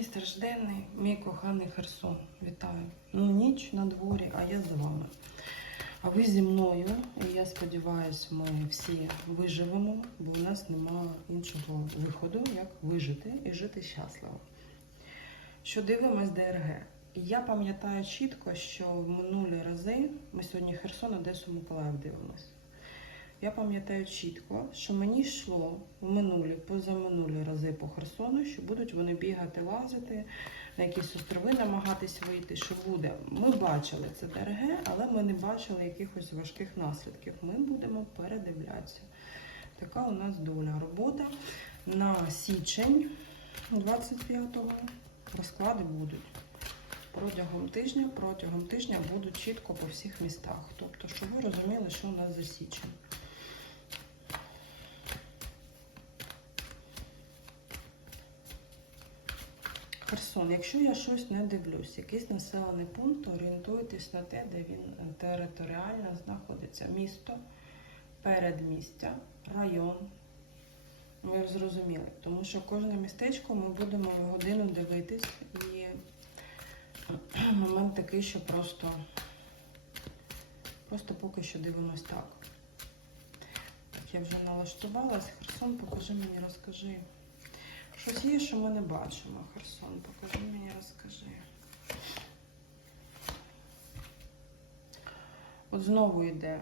Мій стражденний, мій коханий Херсон. Вітаю. Ну, ніч на дворі, а я з вами. А ви зі мною, і я сподіваюся, ми всі виживемо, бо у нас немає іншого виходу, як вижити і жити щасливо. Що дивимось ДРГ? Я пам'ятаю чітко, що в минулі рази ми сьогодні Херсон, Одесу, Миколаїв дивимося. Я пам'ятаю чітко, що мені йшло в минулі, позаминулі рази по Херсону, що будуть вони бігати, лазити, на якісь острови намагатись вийти, що буде. Ми бачили це ДРГ, але ми не бачили якихось важких наслідків. Ми будемо передивлятися. Така у нас доля. Робота на січень 25-го розклади будуть. Протягом тижня, протягом тижня будуть чітко по всіх містах. Тобто, щоб ви розуміли, що у нас за січень. Херсон, якщо я щось не дивлюсь, якийсь населений пункт, орієнтуйтесь на те, де він територіально знаходиться. Місто, передмістя, район. Ви зрозуміли, тому що кожне містечко ми будемо годину дивитись і момент такий, що просто, просто поки що дивимось так. Так, я вже налаштувалась. Херсон, покажи мені, розкажи. Щось є, що ми не бачимо. Херсон, покажи мені, розкажи. От знову йде.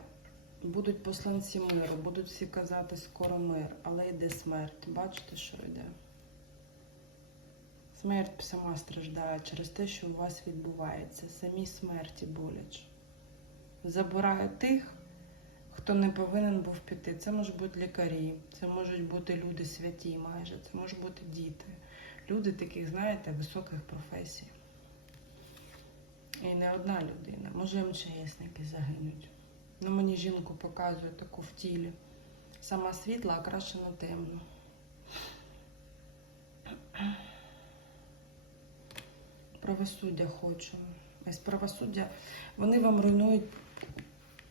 Будуть посланці миру, будуть всі казати скоро мир, але йде смерть. Бачите, що йде? Смерть сама страждає через те, що у вас відбувається. Самі смерті боляче. Забирає тих, хто не повинен був піти. Це можуть бути лікарі, це можуть бути люди святі майже, це можуть бути діти. Люди таких, знаєте, високих професій. І не одна людина. Може, МЧСники загинуть. Ну, мені жінку показує таку в тілі. Сама світла, а краще на темно. Правосуддя хочу. Із правосуддя вони вам руйнують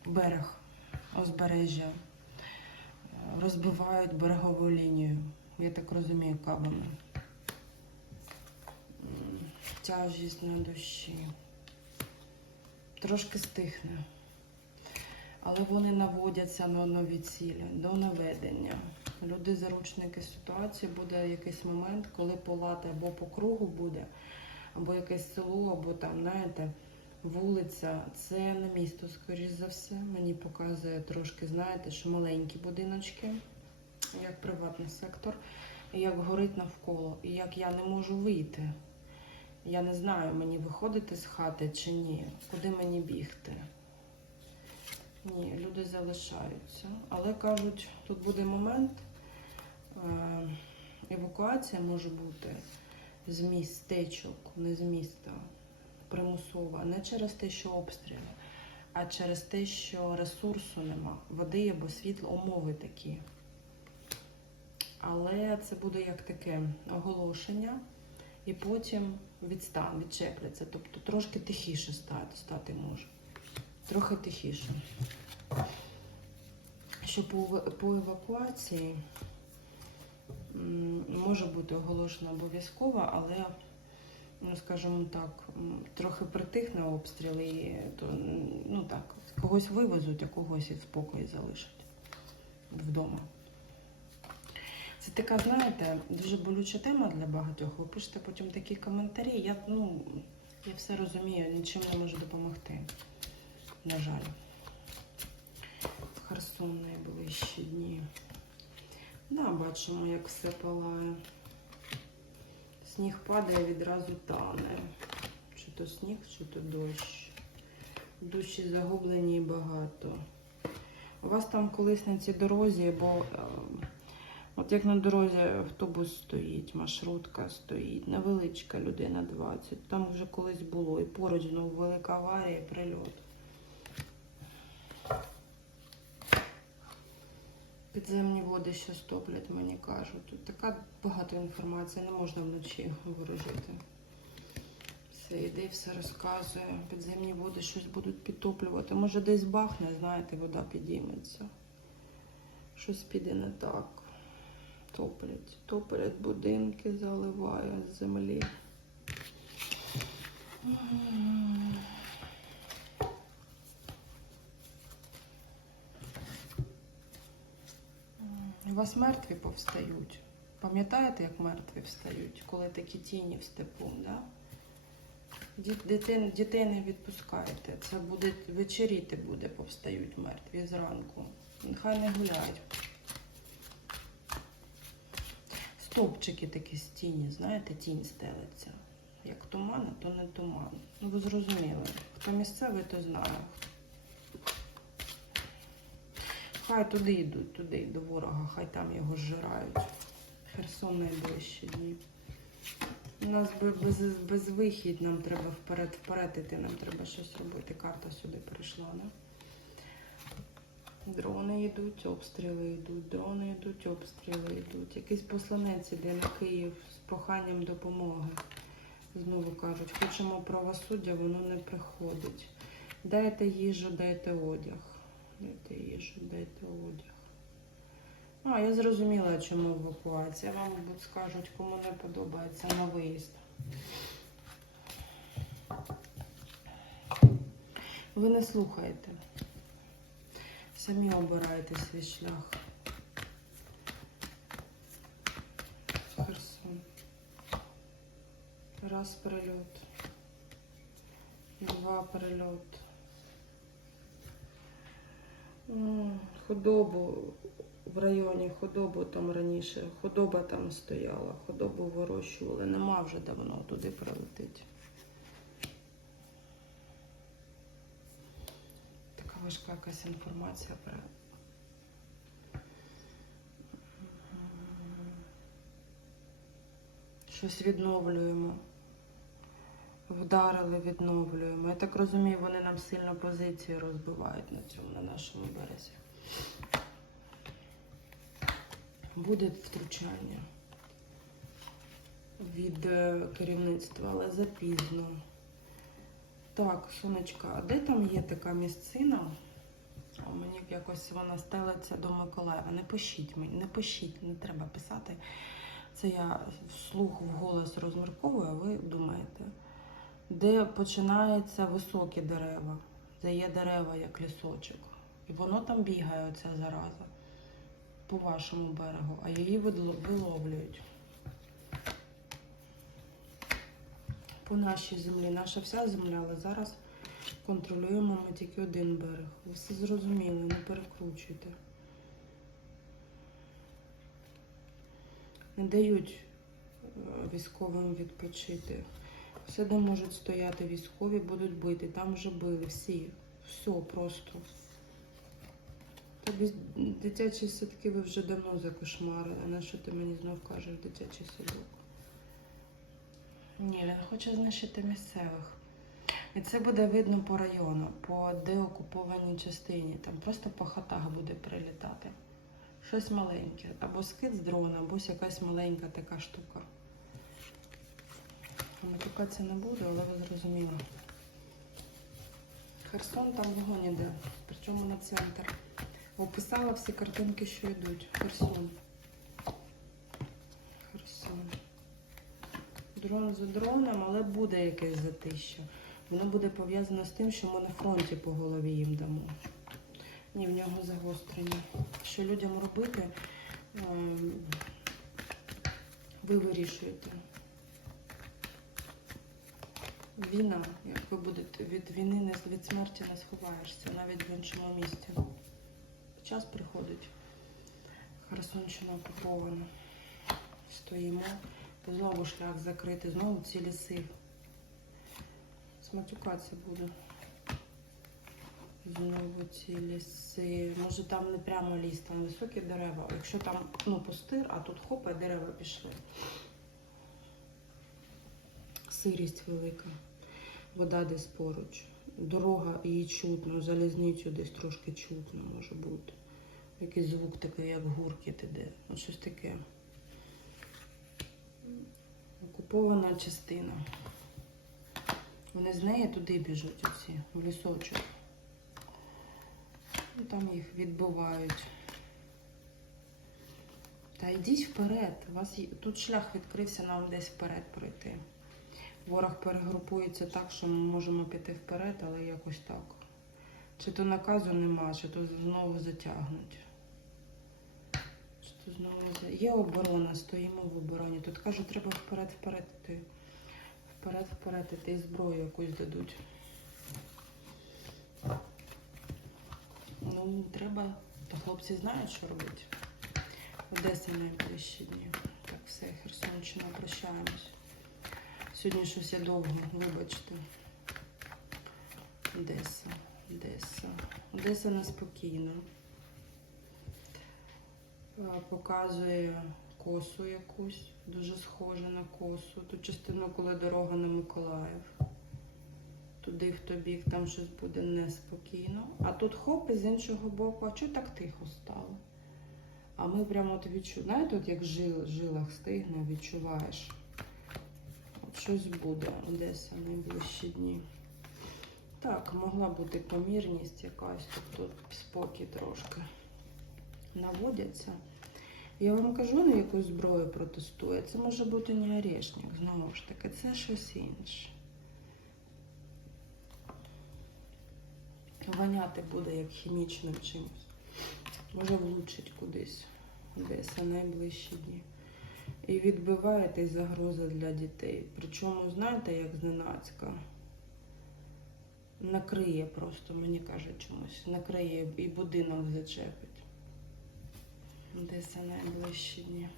берег, узбережжя, розбивають берегову лінію. Я так розумію, кабами. Тяжість на душі. Трошки стихне. Але вони наводяться на нові цілі, до наведення. Люди заручники ситуації буде якийсь момент, коли палати або по кругу буде, або якесь село, або там, знаєте, вулиця. Це не місто, скоріш за все. Мені показує трошки, знаєте, що маленькі будиночки, як приватний сектор, як горить навколо, і як я не можу вийти. Я не знаю, мені виходити з хати чи ні, куди мені бігти. Ні, люди залишаються. Але кажуть, тут буде момент, е, евакуація може бути з містечок, не з міста, примусова, не через те, що обстріли, а через те, що ресурсу нема, води або світла, умови такі. Але це буде як таке оголошення, і потім відстан, відчепляться. Тобто трошки тихіше стати, стати може. Трохи тихіше. Що по, по евакуації може бути оголошено обов'язково, але, ну скажімо так, трохи притихне обстріл і то, ну так, когось вивезуть, а когось і в спокої залишать вдома. Це така, знаєте, дуже болюча тема для багатьох. Ви пишете потім такі коментарі. Я, ну, я все розумію, нічим не можу допомогти. На жаль. Херсон найближчі дні. Да, бачимо, як все палає. Сніг падає, відразу тане. Чи то сніг, чи то дощ. Душі загублені і багато. У вас там колись на цій дорозі, бо е, от як на дорозі автобус стоїть, маршрутка стоїть, невеличка людина 20. Там вже колись було. І поруч знову велика аварія, і прильот. Підземні води що стоплять, мені кажуть. Тут така багато інформації, не можна вночі ворожити. Все йде, все розказує. Підземні води щось будуть підтоплювати. Може десь бахне, знаєте, вода підійметься. Щось піде не так. Топлять. Топлять будинки, заливає з землі. У вас мертві повстають. Пам'ятаєте, як мертві встають, коли такі тіні в степу, да? Діт- дітей не відпускайте. Це буде вечеріти буде, повстають мертві зранку. Нехай не гуляють. Стовпчики такі з тіні, знаєте, тінь стелиться. Як туман, то не туман. Ну ви зрозуміли. Хто місцевий, то знає. Хай туди йдуть, туди до ворога, хай там його зжирають. Херсон найближчі дні. У нас би- без, безвихідь, нам треба вперед вперед іти, нам треба щось робити. Карта сюди прийшла, да? Дрони йдуть, обстріли йдуть, дрони йдуть, обстріли йдуть. Якийсь посланець іде на Київ з проханням допомоги. Знову кажуть, хочемо правосуддя, воно не приходить. Дайте їжу, дайте одяг. Дайте їжу, дайте одяг. А, я зрозуміла, чому евакуація. Вам, мабуть, скажуть, кому не подобається на виїзд. Ви не слухаєте. Самі обирайте свій шлях. Херсон. Раз перельот. Два перельот. М, Худобу в районі, худобу там раніше, худоба там стояла, худобу вирощували. Нема вже давно туди прилетить. Така важка якась інформація про. Щось відновлюємо. Вдарили, відновлюємо. Я так розумію, вони нам сильно позиції розбивають на цьому, на нашому березі. Буде втручання від е, керівництва, але запізно. Так, сонечка, а де там є така місцина? А мені якось вона стелиться до Миколаєва. Не пишіть мені, не пишіть, не треба писати. Це я вслух вголос розмірковую, а ви думаєте, де починаються високі дерева, де є дерева, як лісочок. І воно там бігає, оця зараза, по вашому берегу, а її виловлюють. По нашій землі, наша вся земля, але зараз контролюємо ми тільки один берег. Ви все зрозуміли, не перекручуйте. Не дають е, військовим відпочити. Все, де можуть стояти військові, будуть бити. Там вже били всі. Все просто. Тобі дитячі садки ви вже давно закошмарили. На що ти мені знов кажеш дитячий садок? Ні, він хоче знищити місцевих. І це буде видно по району, по деокупованій частині. Там просто по хатах буде прилітати. Щось маленьке. Або скид з дрона, або якась маленька така штука. Матюкатися не буду, але ви зрозуміли. Херсон там вогонь іде, причому на центр. Описала всі картинки, що йдуть. Херсон. Херсон. Дрон за дроном, але буде якесь затища. Воно буде пов'язано з тим, що ми на фронті по голові їм дамо. Ні, в нього загострення. Що людям робити, ем, ви вирішуєте. Війна, як ви будете від війни, від смерті не сховаєшся, навіть в іншому місті. Час приходить. Херсонщина окупована. Стоїмо. Знову шлях закритий, знову ці ліси. Сматюкатися буде. Знову ці ліси. Може там не прямо ліс, там високі дерева. Якщо там ну, пустир, а тут хопа, дерева пішли. Сирість велика. Вода десь поруч. Дорога її чутно, залізницю десь трошки чутно може бути. Якийсь звук такий, як гуркіт іде. Ну, щось таке. Окупована частина. Вони з неї туди біжуть оці, в лісочок. І там їх відбивають. Та йдіть вперед. У вас тут шлях відкрився нам десь вперед пройти. Ворог перегрупується так, що ми можемо піти вперед, але якось так. Чи то наказу нема, чи то знову затягнуть. Чи то знову. Є оборона, стоїмо в обороні. Тут кажуть, треба вперед, вперед іти. Вперед, вперед іти і зброю якусь дадуть. Ну, треба. Та хлопці знають, що робити. Одеса найближчі дні. Так, все, Херсонщина, прощаємось. Сьогодні щось я довго, вибачте. Одеса, Одеса. Одеса неспокійна. Е, Показує косу якусь, дуже схоже на косу. Ту частину, коли дорога на Миколаїв. Туди в той бік там щось буде неспокійно. А тут хоп, і з іншого боку, а чого так тихо стало? А ми прямо от відчуваємо, знаєте, от як в жил, жилах стигне, відчуваєш. Щось буде, Одеса в найближчі дні. Так, могла бути помірність якась, тобто спокій трошки наводяться. Я вам кажу, на яку зброю протестує. Це може бути не орешник, знову ж таки, це щось інше. Воняти буде як хімічним чимось. Може влучить кудись. Одеса найближчі дні. І відбиваєте загроза для дітей. Причому, знаєте, як зненацька. Накриє просто, мені кажуть чомусь. Накриє і будинок зачепить. Одеса найближчі дні.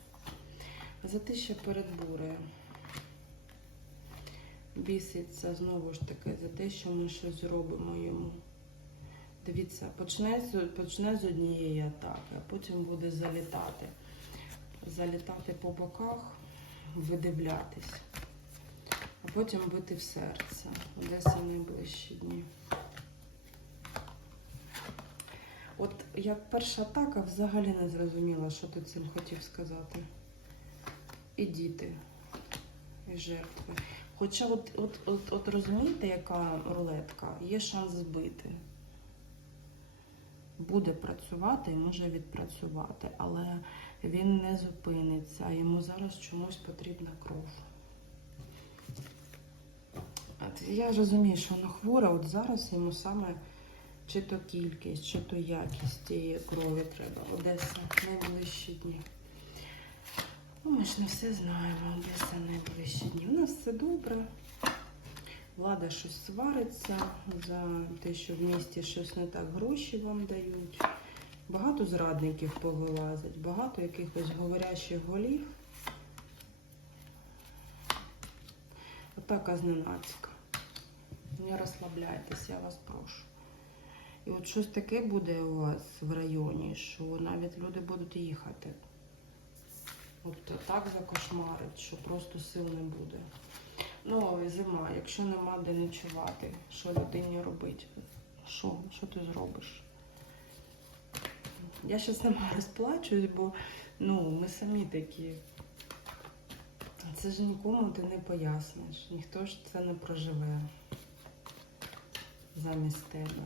Затища перед бурею. Біситься знову ж таки за те, що ми щось зробимо йому. Дивіться, почне почне з однієї атаки, а потім буде залітати. Залітати по боках, видивлятись, а потім бити в серце. Одеса найближчі дні. От як перша атака взагалі не зрозуміла, що ти цим хотів сказати. І діти, і жертви. Хоча от, от, от, от розумієте, яка рулетка, є шанс збити буде працювати і може відпрацювати, але він не зупиниться. а Йому зараз чомусь потрібна кров. Я розумію, що воно хворе, от зараз йому саме чи то кількість, чи то якість тієї крові треба. Одеса найближчі дні. Ну, ми ж не все знаємо, Одеса найближчі дні. У нас все добре. Влада щось свариться за те, що в місті щось не так гроші вам дають. Багато зрадників повилазить, багато якихось говорящих голів. Атака зненацька. Не розслабляйтесь, я вас прошу. І от щось таке буде у вас в районі, що навіть люди будуть їхати. От так закошмарить, що просто сил не буде. Ну, зима, якщо нема де ночувати, що людині робити? Що? Що ти зробиш? Я ще сама розплачуюсь, бо ну, ми самі такі. Це ж нікому ти не поясниш. Ніхто ж це не проживе замість тебе.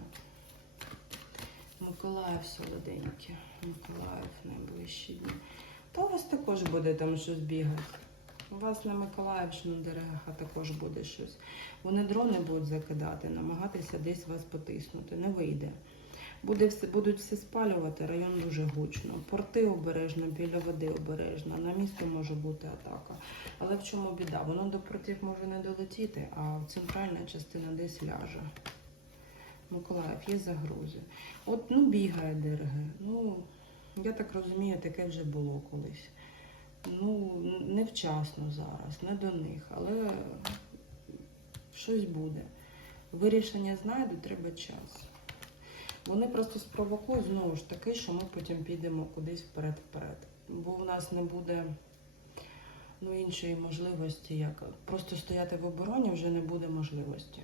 Миколаїв солоденький. Миколаїв найближчі дні. Та у вас також буде там щось бігати. У вас на Миколаївщину дерегах також буде щось. Вони дрони будуть закидати, намагатися десь вас потиснути. Не вийде. Буде будуть все спалювати, район дуже гучно. Порти обережно, біля води обережно. На місто може бути атака. Але в чому біда? Воно до портів може не долетіти, а центральна частина десь ляже. Миколаїв, є загрози. От ну бігає ДРГ. Ну, я так розумію, таке вже було колись. Ну, невчасно зараз, не до них, але щось буде. Вирішення знайдуть, треба час. Вони просто спровокують знову ж таки, що ми потім підемо кудись вперед-вперед. Бо в нас не буде ну, іншої можливості, як просто стояти в обороні вже не буде можливості.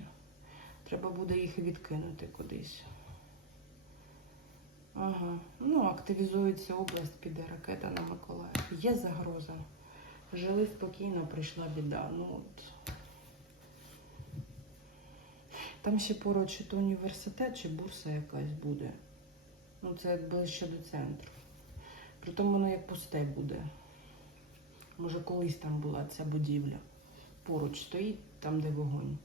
Треба буде їх відкинути кудись. Ага, ну активізується область, піде ракета на Миколаїв. Є загроза. Жили спокійно, прийшла біда. Ну от. Там ще поруч чи то університет, чи бурса якась буде. Ну, це ближче до центру. Притом воно як пусте буде. Може, колись там була ця будівля. поруч стоїть, там, де вогонь.